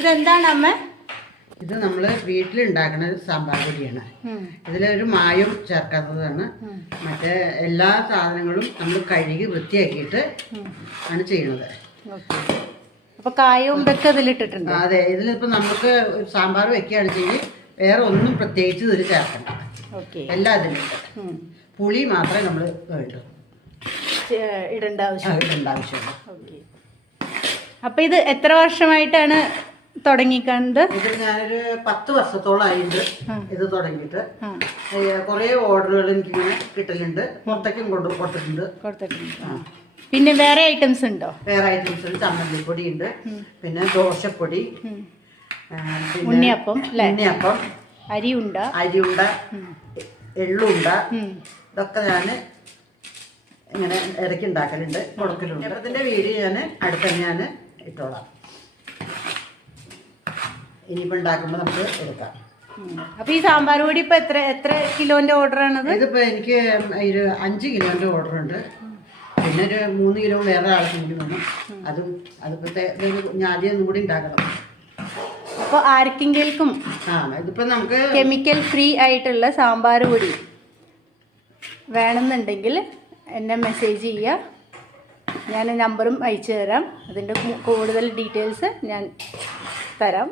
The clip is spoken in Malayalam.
ഇതെന്താണ് അമ്മ? ഇത് നമ്മൾ വീട്ടിലുണ്ടാക്കുന്ന സാമ്പാർ പൊടിയാണ്. ഇതിലൊരു മായം ചേർക്കാത്തതാണ്. മറ്റേ എല്ലാ സാധനങ്ങളും നമ്മൾ കഴുകി വൃത്തിയാക്കിയിട്ട് ആണ് ചെയ്യുന്നത്. അപ്പൊ കായവും ഇതൊക്കെ ഇതിലിട്ടിട്ടുണ്ട്. അതെ, ഇതിലിപ്പോ നമുക്ക് സാമ്പാർ വെക്കുകയാണ് ചെയ്യും, വേറെ ഒന്നും പ്രത്യേകിച്ച് ഇതിൽ ചേർക്കണ്ട. എല്ലാം ഇതിലുണ്ട്. പുളി മാത്രമേ നമ്മൾ ഇടേണ്ട ആവശ്യമുള്ളൂ. അപ്പൊ ഇത് എത്ര വർഷമായിട്ടാണ് തുടങ്ങിക്കാണത്? ഇത് ഞാനൊരു 10 വർഷത്തോളായിട്ട് ഇത് തുടങ്ങിയിട്ട് കുറെ ഓർഡറുകൾ എനിക്കിങ്ങനെ കിട്ടലുണ്ട്. പുറത്തേക്കും കൊടുത്തിട്ടുണ്ട്. പിന്നെ വേറെ ഐറ്റംസ് ഉണ്ടോ? വേറെ ഐറ്റംസ് ഉണ്ട്. ചമ്മന്തിപ്പൊടി ഉണ്ട്, പിന്നെ ദോശപ്പൊടി, ഉണ്ണിയപ്പം, അരിയുണ്ട, എള്ളുണ്ട, ഇതൊക്കെ ഞാൻ ഇങ്ങനെ ഇടയ്ക്ക് ഉണ്ടാക്കലുണ്ട്, കൊടുക്കലുണ്ട്. അതിൻ്റെ വീഡിയോ ഞാൻ അടുത്ത ഞാൻ ഇട്ടോളാം. ഇനിയിപ്പോൾ ഉണ്ടാക്കുമ്പോൾ നമുക്ക് എടുക്കാം. അപ്പൊ ഈ സാമ്പാർ പൊടി ഇപ്പൊ എത്ര കിലോന്റെ ഓർഡർ ആണത്? ഇതിപ്പോ എനിക്ക് ഒരു 5 കിലോന്റെ ഓർഡർ ഉണ്ട്. പിന്നെ ഒരു 3 കിലോ വേറെ ആൾക്ക് വേണം. അതിപ്പത്തെ ഞാൻ ആദ്യം ഒന്നും കൂടി ഉണ്ടാക്കണം. അപ്പൊ ആർക്കെങ്കിലും ഇതിപ്പോ നമുക്ക് കെമിക്കൽ ഫ്രീ ആയിട്ടുള്ള സാമ്പാർ പൊടി വേണമെന്നുണ്ടെങ്കിൽ എന്നെ മെസ്സേജ് ചെയ്യുക. ഞാൻ നമ്പറും അയച്ചു തരാം. അതിൻ്റെ കൂടുതൽ ഡീറ്റെയിൽസ് ഞാൻ തരാം.